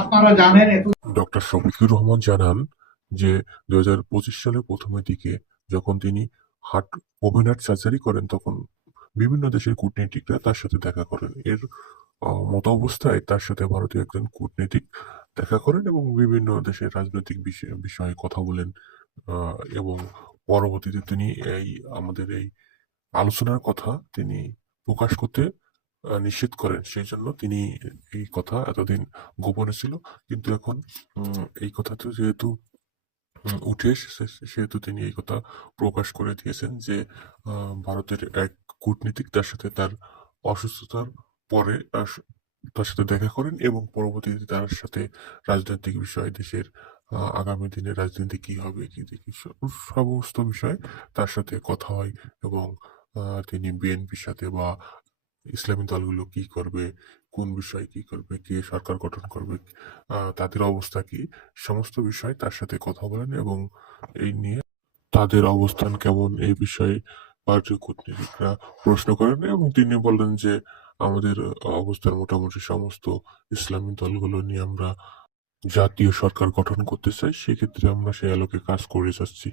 আপনারা জানেন ডক্টর শফিকুর রহমান জানান যে 2025 সালের প্রথমের দিকে যখন তিনি হার্ট ওপেন হার্ট সার্জারি করেন তখন বিভিন্ন দেশের কূটনীতিকরা তার সাথে দেখা করেন। এর মত অবস্থায় তার সাথে ভারতীয় একজন কূটনীতিক দেখা করেন এবং বিভিন্ন দেশের রাজনৈতিক বিষয়ে কথা বলেন। এবং পরবর্তীতে তিনি আমাদের এই আলোচনার কথা তিনি প্রকাশ করতে নিষেধ করেন। সেই জন্য তিনি এই কথা এতদিন গোপনে ছিল। কিন্তু এখন এই কথাটা যেহেতু উঠে এসেছে সেহেতু তিনি এই কথা প্রকাশ করে দিয়েছেন যে ভারতের এক কূটনীতিক তার সাথে তার অসুস্থতার পরে তার সাথে দেখা করেন এবং পরবর্তীতে তার সাথে রাজনৈতিক বিষয়, দেশের আগামী দিনে রাজনীতি কি হবে, সমস্ত বিষয়ে তার সাথে কথা হয় এবং তিনি বিএনপির সাথে বা ইসলামী দলগুলো কি করবে, কোন বিষয়ে কি করবে, কে সরকার গঠন করবে, তাদের অবস্থা কি, সমস্ত বিষয় তার সাথে কথা বলেন এবং এই নিয়ে তাদের অবস্থান কেমন এই বিষয়ে ভারতীয় কূটনীতিকরা প্রশ্ন করেন এবং তিনি বললেন যে আমাদের অবস্থান মোটামুটি সমস্ত ইসলামী দলগুলো নিয়ে আমরা জাতীয় সরকার গঠন করতে চাই, সেক্ষেত্রে আমরা সেই আলোকে কাজ করে যাচ্ছি।